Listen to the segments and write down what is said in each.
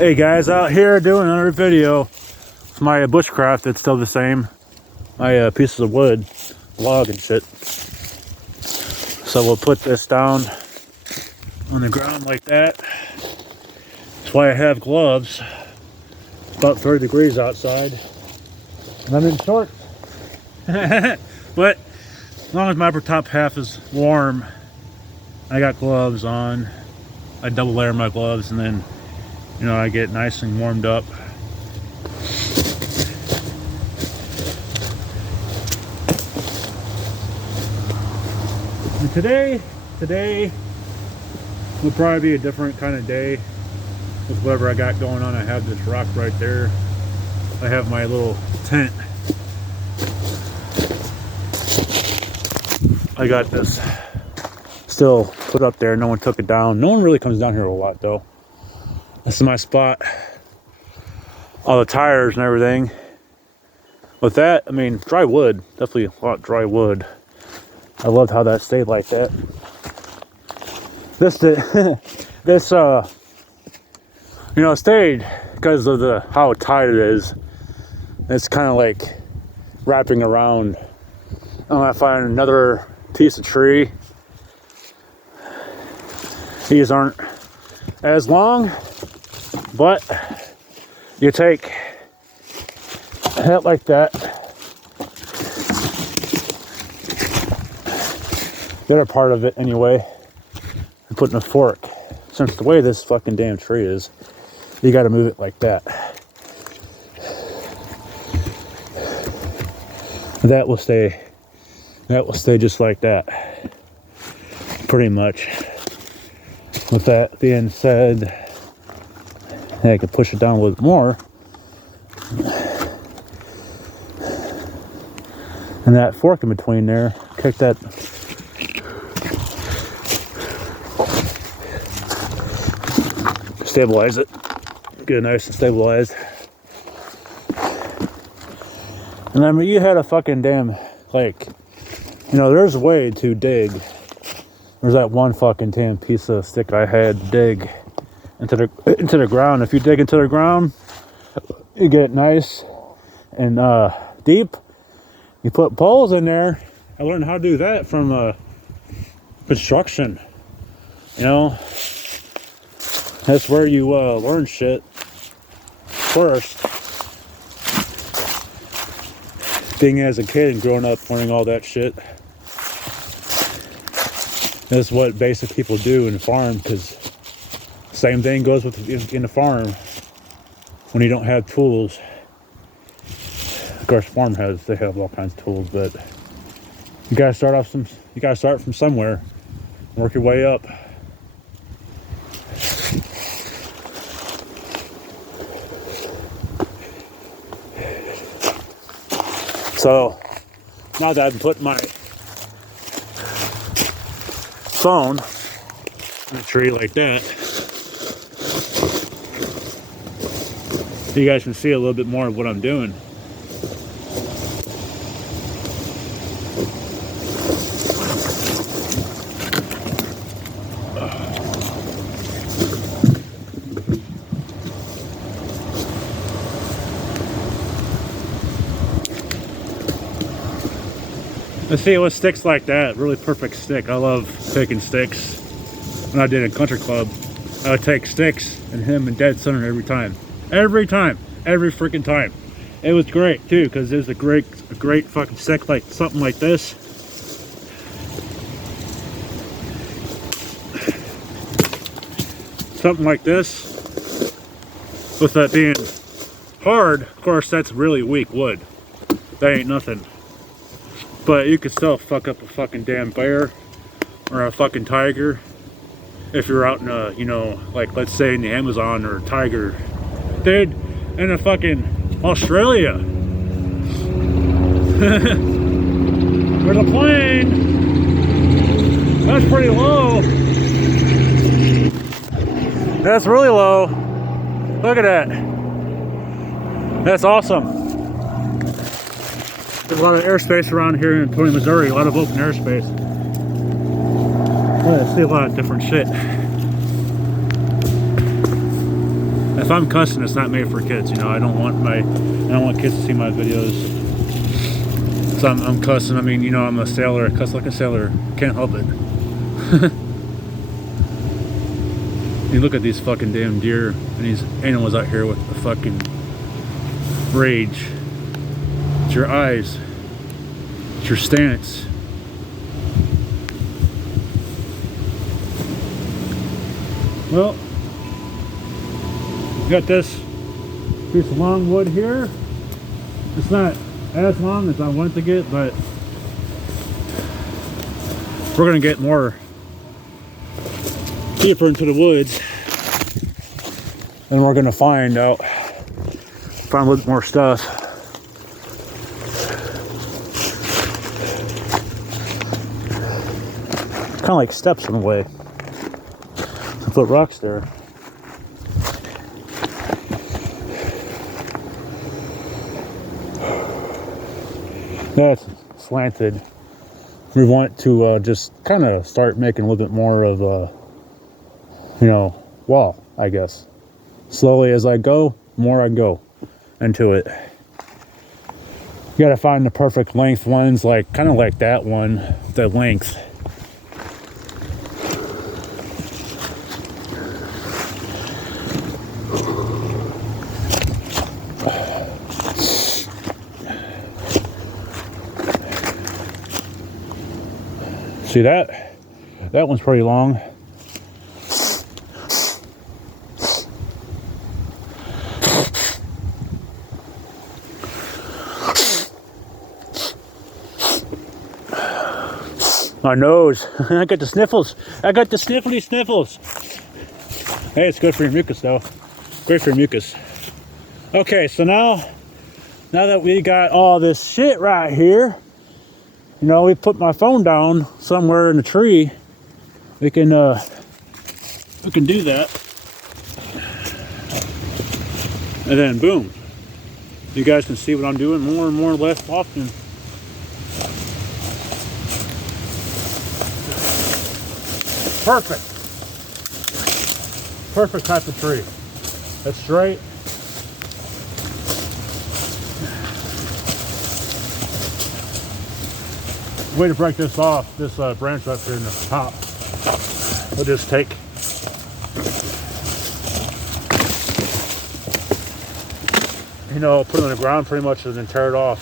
Hey guys, out here doing another video. It's my bushcraft. It's still the same. My pieces of wood, log and shit. So we'll put this down on the ground like that. That's why I have gloves. It's about 30 degrees outside, and I'm in shorts. But as long as my upper top half is warm, I got gloves on. I double layer my gloves, and then I get nice and warmed up. And today will probably be a different kind of day with whatever I got going on. I have this rock right there. I have my little tent. I got this still put up there. No one took it down. No one really comes down here a lot though. This is my spot. All the tires and everything. With that, I mean, dry wood. Definitely a lot of dry wood. I loved how that stayed like that. This stayed because of how tight it is. It's kind of like wrapping around. I'm gonna find another piece of tree. These aren't as long, but you take a hit like that. The other part of it anyway, and putting a fork. Since the way this fucking damn tree is, you got to move it like that. That will stay just like that, pretty much. With that being said, I can push it down a little more. And that fork in between there, kick that. Stabilize it. Get it nice and stabilized. And I mean, you had a fucking damn, there's a way to dig. There's that one fucking damn piece of stick I had to dig into the ground. If you dig into the ground, you get it nice and deep. You put poles in there. I learned how to do that from construction. That's where you learn shit first. Being as a kid and growing up learning all that shit. That's what basic people do in the farm, because same thing goes with in the farm when you don't have tools. Of course, they have all kinds of tools, but you gotta start from somewhere, work your way up. So now that I've put my phone in a tree like that, you guys can see a little bit more of what I'm doing. Let's see what sticks like that. Really perfect stick. I love taking sticks. When I did a country club, I would take sticks and hit them in dead center every time. Every freaking time. It was great too, because it was a great fucking stick, like something like this. Something like this. With that being hard, of course, that's really weak wood. That ain't nothing. But you could still fuck up a fucking damn bear or a fucking tiger if you're out in a, let's say in the Amazon or tiger. Dude, in a fucking Australia. There's a plane. That's pretty low. That's really low. Look at that. That's awesome. There's a lot of airspace around here in Tony, Missouri. A lot of open airspace. I see a lot of different shit. That If I'm cussing, it's not made for kids. You know, I don't want kids to see my videos. So I'm cussing. I mean, you know, I'm a sailor. I cuss like a sailor. Can't help it. You look at these fucking damn deer and these animals out here with the fucking rage. It's your eyes. It's your stance. Well, got this piece of long wood here. It's not as long as I want to get, but we're gonna get more deeper into the woods, and we're gonna find a little bit more stuff. It's kind of like steps in a way. I put rocks there. That's slanted. We want to just kind of start making a little bit more of a, you know, wall, I guess. Slowly as I go, more I go into it. You gotta find the perfect length ones, like kind of like that one, the length. See that? That one's pretty long. My nose. I got the sniffles. I got the sniffly sniffles. Hey, it's good for your mucus though. Great for your mucus. Okay, so now that we got all this shit right here, you know, we put my phone down somewhere in the tree. We can do that. And then boom. You guys can see what I'm doing more and more less often. Perfect. Perfect type of tree. That's straight. Way to break this off, this branch up here in the top. We'll just take put it on the ground pretty much and then tear it off.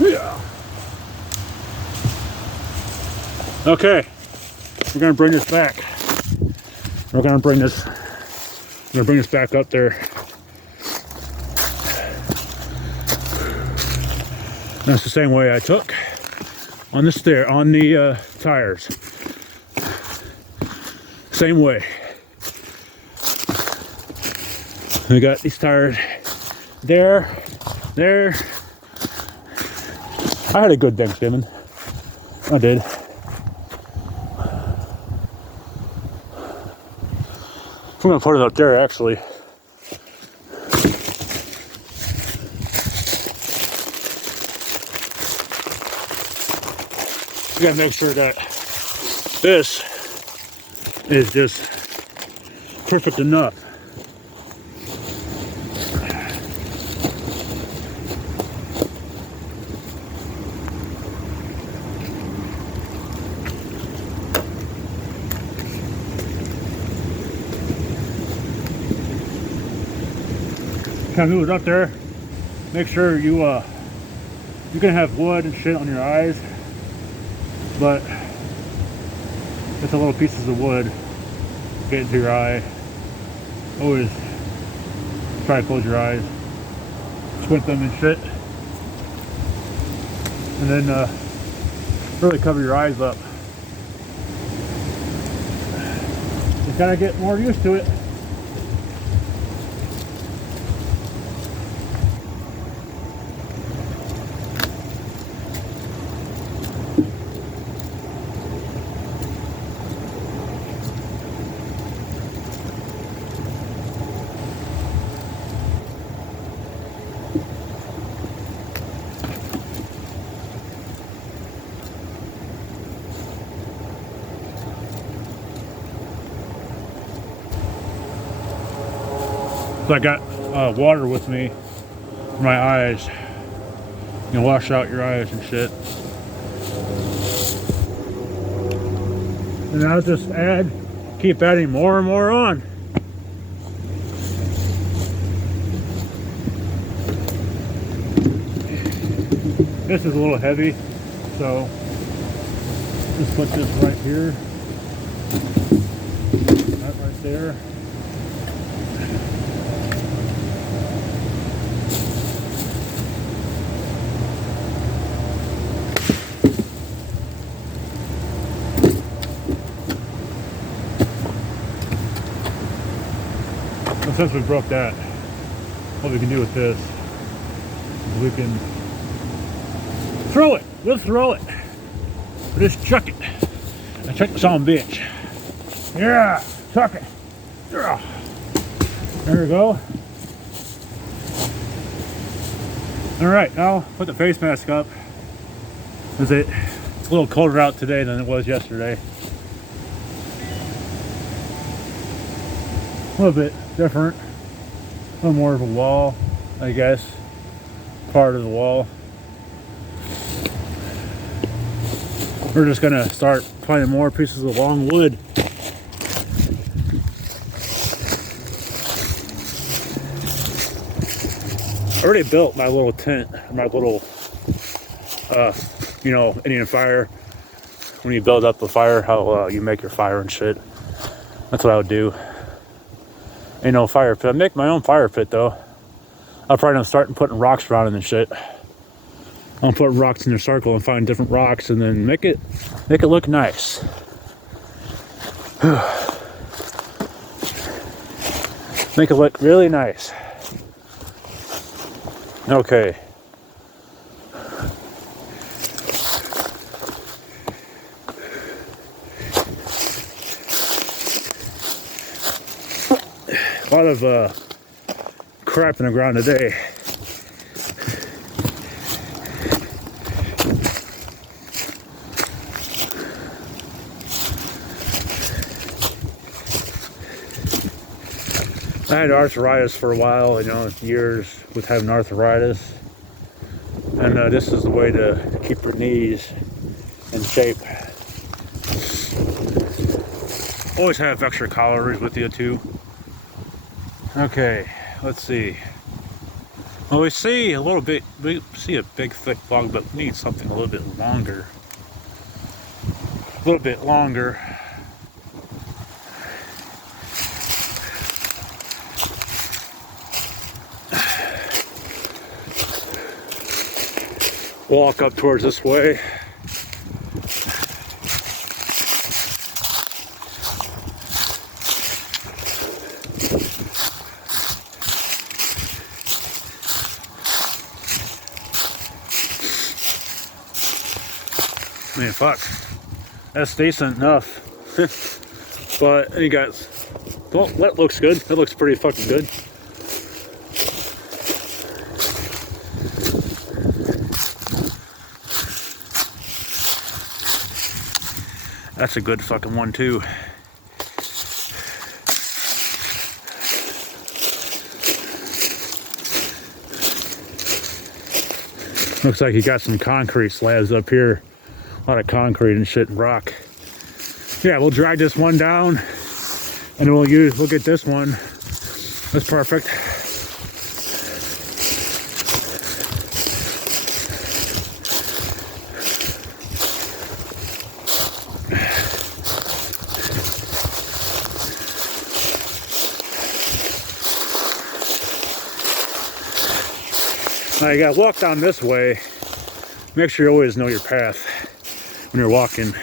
Yeah. Okay, we're gonna bring this back. We're gonna bring this back up there. That's the same way I took on the tires. Same way. We got these tires there. I had a good Thanksgiving. I did. I'm gonna put it up there actually. We gotta make sure that this is just perfect enough. Kind of move it up there. Make sure you can have wood and shit on your eyes, but it's a little pieces of wood get into your eye. Always try to close your eyes, squint them and shit, and then really cover your eyes up. Just gotta get more used to it. So I got water with me for my eyes. You know, wash out your eyes and shit. And I'll just keep adding more and more on. This is a little heavy, so just put this right here. That right there. And since we broke that, what we can do with this is we can throw it. We'll throw it. Or just chuck it. And chuck some bitch. Yeah, chuck it. Yeah. There we go. Alright, now put the face mask up. It's a little colder out today than it was yesterday. A little bit different. A little more of a wall, I guess. Part of the wall. We're just gonna start finding more pieces of long wood. I already built my little tent, my little, you know, Indian fire. When you build up a fire, how you make your fire and shit. That's what I would do. Ain't no fire pit. I make my own fire pit though. I'll probably start putting rocks around it and shit. I'll put rocks in a circle and find different rocks and then make it look nice. Make it look really nice. Okay. A lot of crap in the ground today. I had arthritis for a while, you know, years with having arthritis. And this is the way to keep your knees in shape. Always have extra calories with you too. Okay, let's see. Well, we see a big thick log, but we need something a little bit longer. A little bit longer. Walk up towards this way. I mean, fuck. That's decent enough. But you guys, well, that looks good. That looks pretty fucking good. That's a good fucking one too. Looks like you got some concrete slabs up here. A lot of concrete and shit and rock. Yeah, we'll drag this one down and we'll get this one. That's perfect. Now you gotta walk down this way. Make sure you always know your path when you're walking.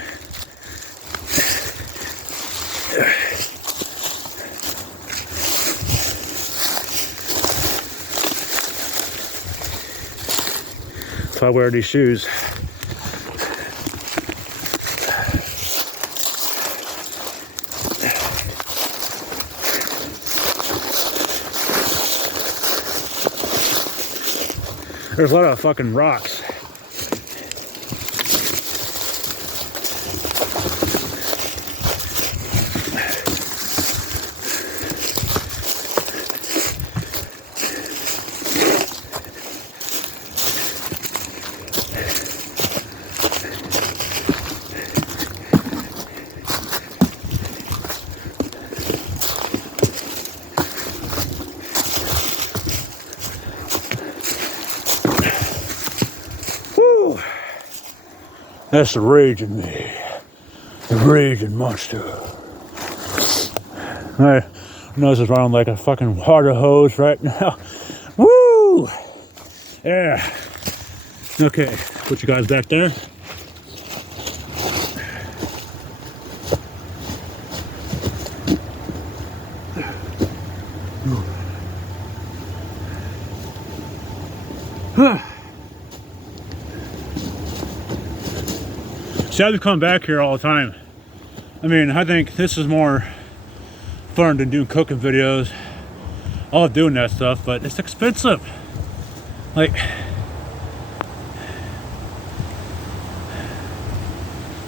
So I wear these shoes. There's a lot of fucking rocks. That's the rage in me. The raging monster. My nose is running like a fucking water hose right now. Woo! Yeah. Okay, put you guys back there. See, I've come back here all the time. I mean, I think this is more fun than doing cooking videos. I love doing that stuff, but it's expensive. Like, a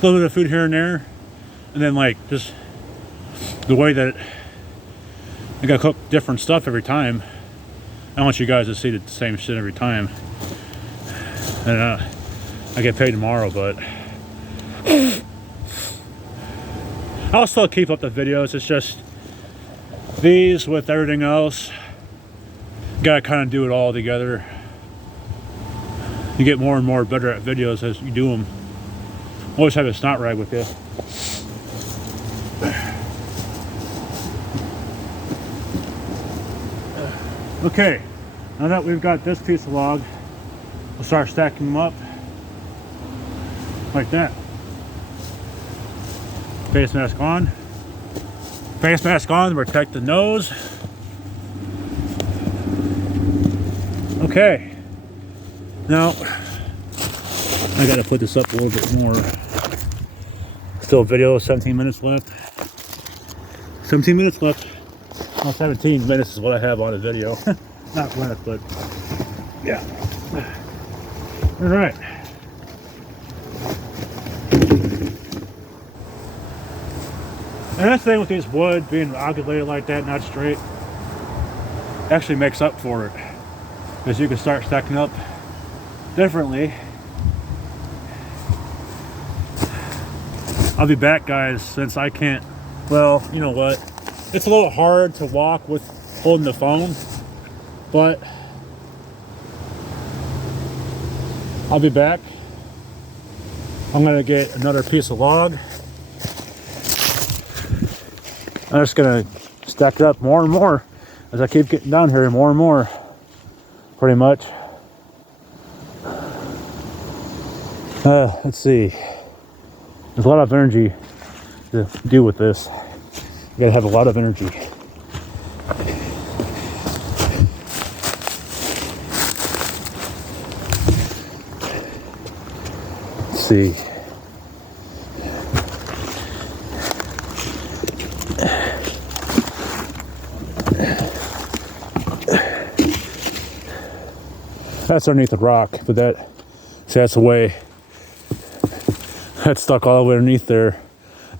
little bit of food here and there, and then like just the way that I gotta cook different stuff every time. I want you guys to see the same shit every time. And I get paid tomorrow, but I'll still keep up the videos. It's just these with everything else, you gotta kind of do it all together. You get more and more better at videos as you do them. Always have a snot rag with you. Okay, now that we've got this piece of log, we'll start stacking them up like that. Face mask on. Face mask on to protect the nose. Okay. Now, I gotta put this up a little bit more. Still video, 17 minutes left. 17 minutes left. Well, 17 minutes is what I have on the video. Not left, but yeah. All right. And that's the thing with these wood being angulated like that, not straight, actually makes up for it. Because you can start stacking up differently. I'll be back, guys, since I can't, well, you know what? It's a little hard to walk with holding the phone, but I'll be back. I'm gonna get another piece of log. I'm just gonna stack it up more and more as I keep getting down here, more and more, pretty much. Let's see. There's a lot of energy to do with this. You gotta have a lot of energy. Let's see. That's underneath the rock, but that's the way. That's stuck all the way underneath there.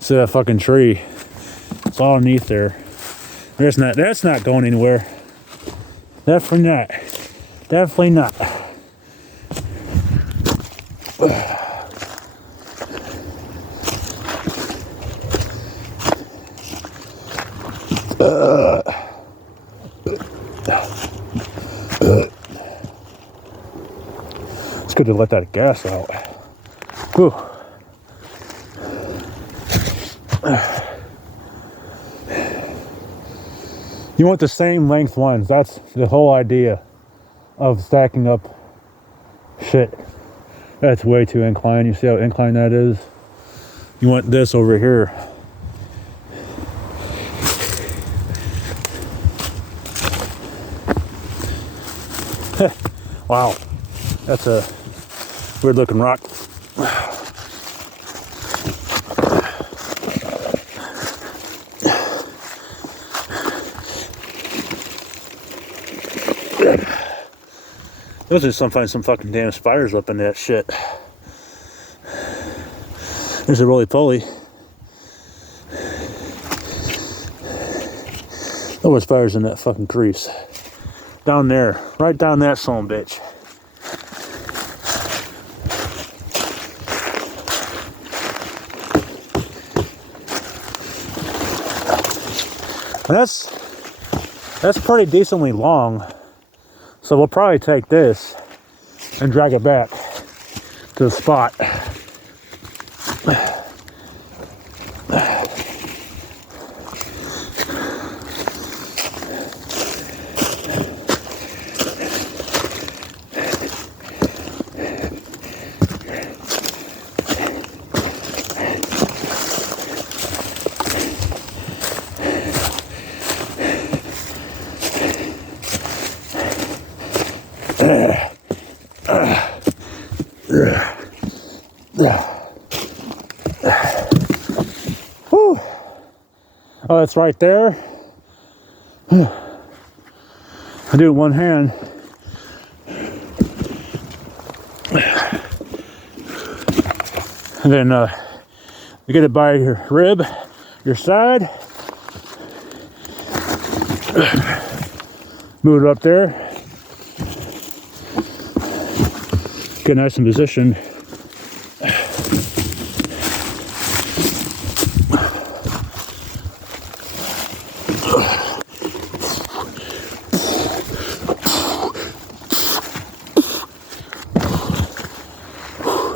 See that fucking tree? It's all underneath there. That's not going anywhere. Definitely not. Definitely not. It's good to let that gas out. Whew. You want the same length ones. That's the whole idea of stacking up shit. That's way too inclined. You see how inclined that is? You want this over here. Wow. That's a weird looking rock. Those are some fucking damn spiders up in that shit. There's a roly-poly. There were spiders in that fucking crease. Down there. Right down that son of a bitch. And that's pretty decently long. So we'll probably take this and drag it back to the spot. Whew. Oh, it's right there. I do it with one hand. And then you get it by your rib, your side. Move it up there. Get nice in position.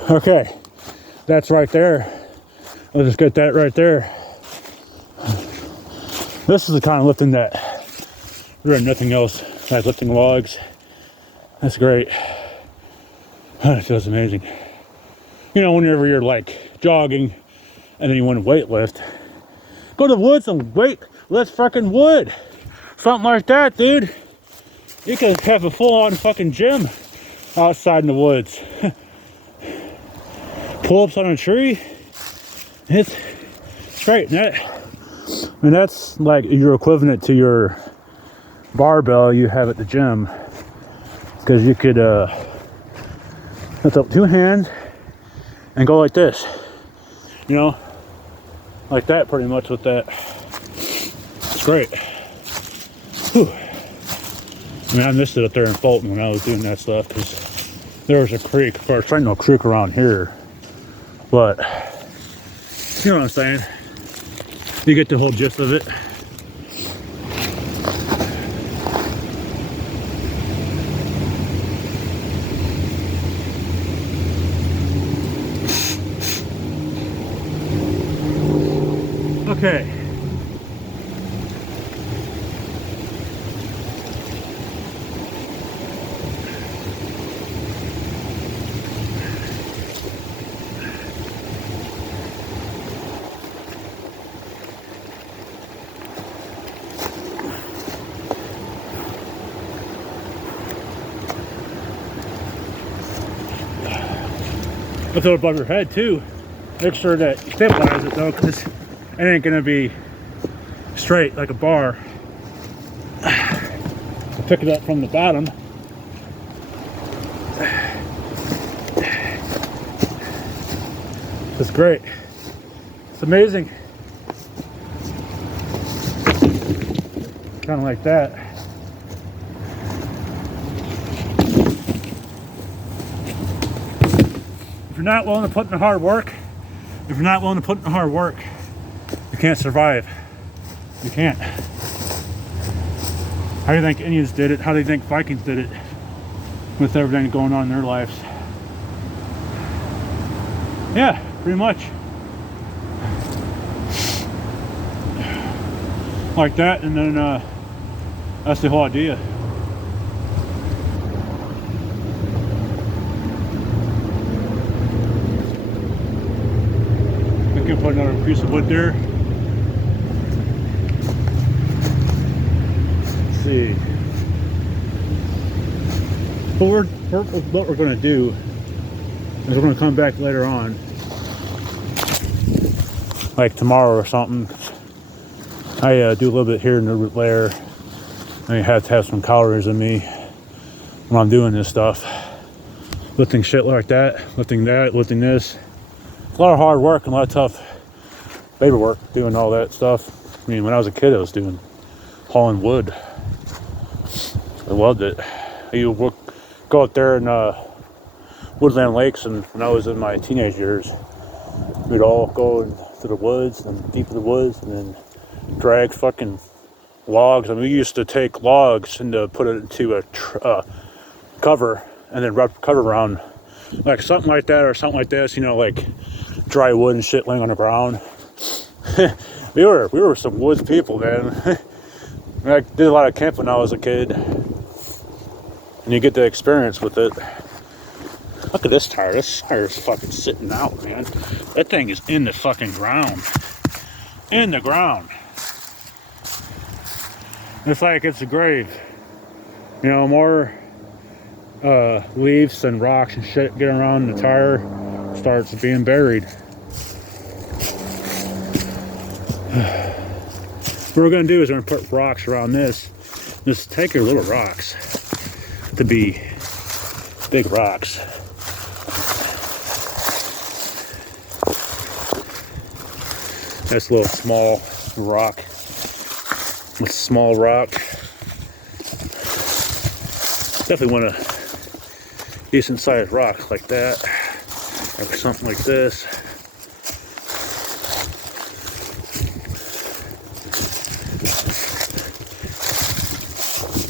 Okay, that's right there. I'll just get that right there. This is the kind of lifting that really nothing else like lifting logs. That's great. It feels amazing. You know, whenever you're like jogging and then you want to weight lift, go to the woods and lift fucking wood. Something like that, dude. You could have a full-on fucking gym outside in the woods. Pull-ups on a tree. It's great. And that's like your equivalent to your barbell you have at the gym, because you could lift up two hands and go like this, you know, like that, pretty much with that. It's great. Whew. I mean, I missed it up there in Fulton when I was doing that stuff, because there was a creek. Of course, there ain't no creek around here, but you know what I'm saying. You get the whole gist of it. Okay. Put it above your head too. Make sure that you stabilize it though, because it ain't gonna be straight like a bar. Pick it up from the bottom. It's great. It's amazing. Kind of like that. If you're not willing to put in the hard work, you can't survive. You can't. How do you think Indians did it? How do you think Vikings did it with everything going on in their lives? Yeah, pretty much. Like that, and then that's the whole idea. I can put another piece of wood there. Let's see. What we're going to do is we're going to come back later on, like tomorrow or something. I do a little bit here and a bit there. I have to have some calories in me when I'm doing this stuff. Lifting shit like that, lifting that, lifting this. A lot of hard work and a lot of tough labor work doing all that stuff. I mean, when I was a kid, I was doing hauling wood. I loved it. You would go out there in woodland lakes, and when I was in my teenage years, we'd all go into the woods and deep in the woods, and then drag fucking logs. I mean, we used to take logs and put it into a cover, and then wrap the cover around, like something like that or something like this. You know, like dry wood and shit laying on the ground. we were some woods people, man. I did a lot of camping when I was a kid, and you get the experience with it. Look at this tire. This tire's fucking sitting out, man. That thing is in the fucking ground. In the ground. It's like it's a grave. You know, more leaves and rocks and shit get around the tire, starts being buried. What we're gonna do is we're gonna put rocks around this. Just take your little rocks to be big rocks. That's a little small rock. With small rock. Definitely want a decent sized rock like that. Or something like this.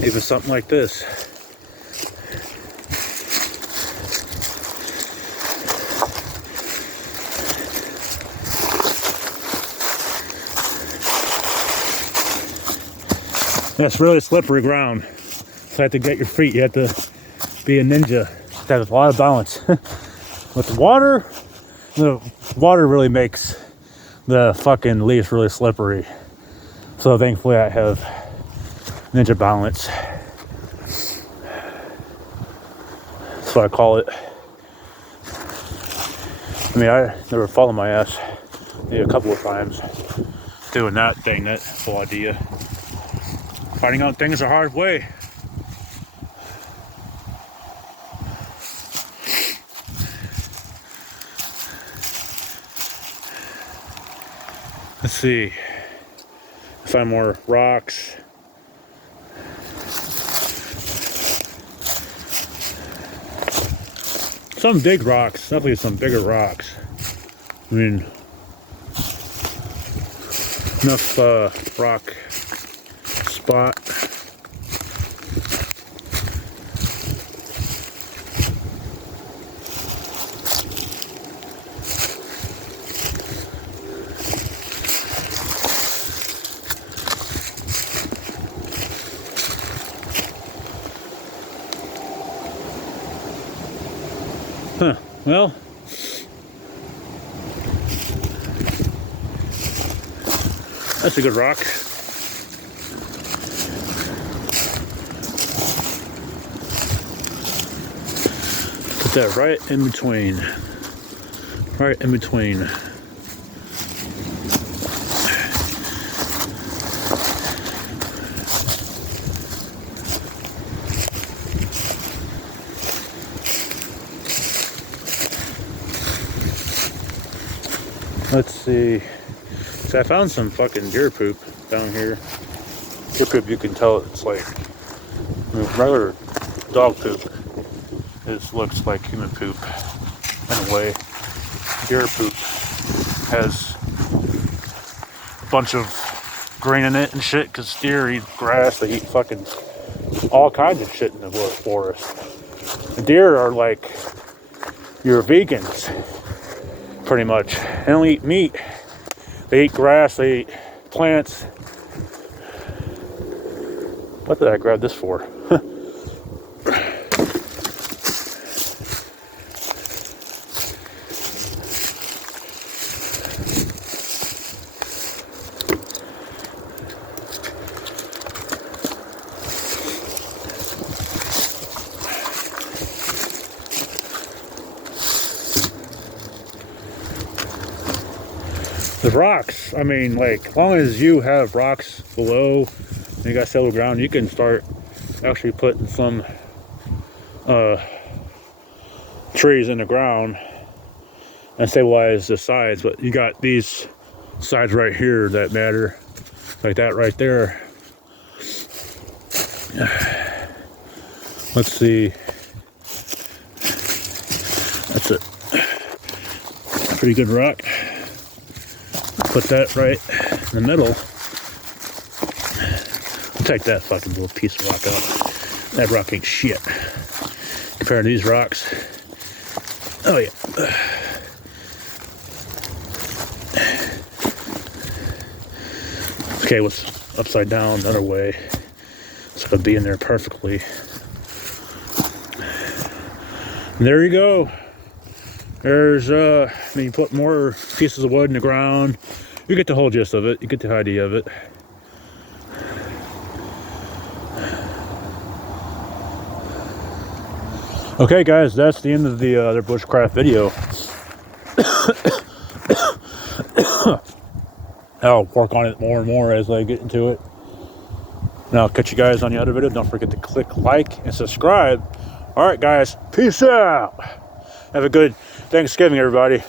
Even something like this. That's really slippery ground. So you have to get your feet. You have to be a ninja. To have a lot of balance. With the water really makes the fucking leaves really slippery. So thankfully I have ninja balance. That's what I call it. I mean, I never followed my ass. Maybe a couple of times doing that thing. That whole idea. Finding out things the hard way. Let's see. Find more rocks. Some big rocks, definitely some bigger rocks. I mean, enough rock spot. Huh, well, that's a good rock. Put that right in between. Right in between. Let's see. So I found some fucking deer poop down here. Deer poop, you can tell it's like, I mean, regular dog poop. It looks like human poop in a way. Deer poop has a bunch of green in it and shit, because deer eat grass, they eat fucking all kinds of shit in the forest. The deer are like your vegans. Pretty much. They don't eat meat. They eat grass, they eat plants. What did I grab this for? The rocks, I mean, like, as long as you have rocks below and you got settled ground, you can start actually putting some trees in the ground and stabilize the sides. But you got these sides right here that matter, like that right there. Let's see. That's a pretty good rock. Put that right in the middle. I'll take that fucking little piece of rock out. That rock ain't shit compared to these rocks. Oh yeah. Okay, what's upside down the other way? It's gonna be in there perfectly. And there you go. There's you put more pieces of wood in the ground. You get the whole gist of it. You get the idea of it. Okay, guys, that's the end of the other bushcraft video. I'll work on it more and more as I get into it. And I'll catch you guys on the other video. Don't forget to click like and subscribe. All right, guys, peace out. Have a good Thanksgiving, everybody.